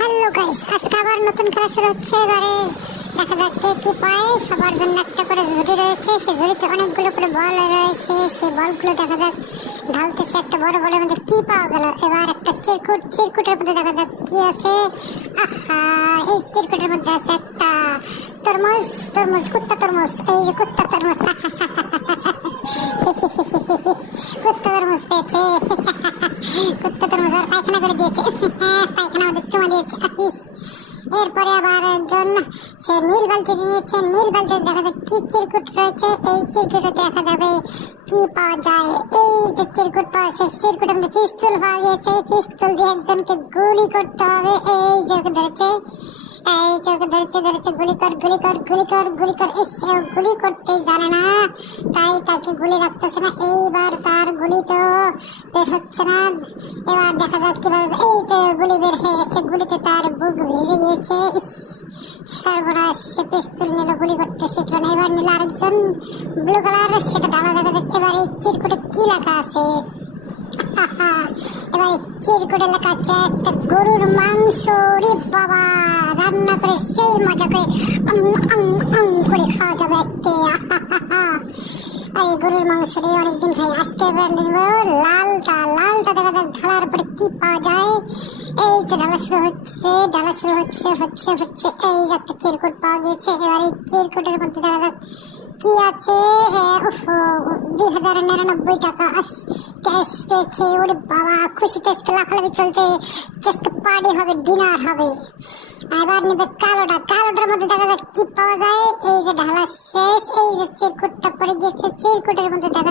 Hello guys, আজকে আবার নতুন খেলা শুরু হচ্ছে। এবারে দেখা যাক কে কি পায়। সবার জন্য একটা করে ঝুড়ি রয়েছে, সেই ঝুড়িতে অনেকগুলো করে বল রয়েছে। সেই বলগুলো দেখা যাক ঢালতেছে একটা বড় বলের মধ্যে কি পাওয়া গেল। এবার একটা চিরকুটের মধ্যে দেখা যাক কি আছে। আহা, এই চিরকুটের মধ্যে আছে একটা তরমুজ। কুত্তা তরমুজ, এই যে কুত্তা তরমুজ। কুত্তা তরমুজ পেয়েছে। কুত্তা তরমুজ আর পায়খানা করে দিয়েছে। পায়খানা ওদের চুমা দিয়েছে। এরপরে আবার একজন সে নীল বালতি দিয়েছে। নীল বালতি দেখা যায় কি চিরকুট রয়েছে। এই চিরকুটে দেখা যাবে কি পাওয়া যায়। এই যে চিরকুট পাওয়া যায়, চিরকুটের মধ্যে পিস্তল পাওয়া গিয়েছে। পিস্তল দিয়ে একজনকে গুলি করতে হবে। এই যে ওকে ধরেছে, এই যে ওকে ধরেছে। গুলি কর। গুলি করতে জানে না, তাই তাকে গুলি রাখতেছে না। এইবার তার গুলি তো বের হচ্ছে না। এবার দেখা যাক কিভাবে। এই তো গুলি বের হয়ে গেছে। গুলিতে তার বুক ভিজে গিয়েছে। সর্বনাশ, সে পিস্তল নিল, গুলি করতে শিখলো না। এবার নিল আরেকজন ব্লু কালার, সেটা ঢালা দেখা যাচ্ছে। এবার এই চিরকুটে কি লেখা আছে। এবার চিরকুটে লেখা আছে একটা গরুর মাংস। রে বাবা, রান্না করে সেই মজা করে করে খাওয়া যাবে আজকে। এই গরুর মাংস রে অনেকদিন খাই। আজকে এবার নেব লালটা দেখা যাক ঢালার পরে কি পাওয়া যায়। এই যে ঢালা শুরু হচ্ছে। এই যে একটা চিরকুট পাওয়া গিয়েছে। এবার এই চিরকুটের মধ্যে দেখা যাক কি আছে। 2099 টাকা ক্যাশ পেয়েছে। ওরে বাবা, খুশিতে আজকে লাফালাফি চলছে। আজকে পার্টি হবে, ডিনার হবে। এবার নেবে কালোটার মধ্যে দেখা যাক কি পাওয়া যায়। এই যে ঢালা শেষ। এই যে চিরকুটটা পড়ে গিয়েছে। চিরকুটের মধ্যে দেখা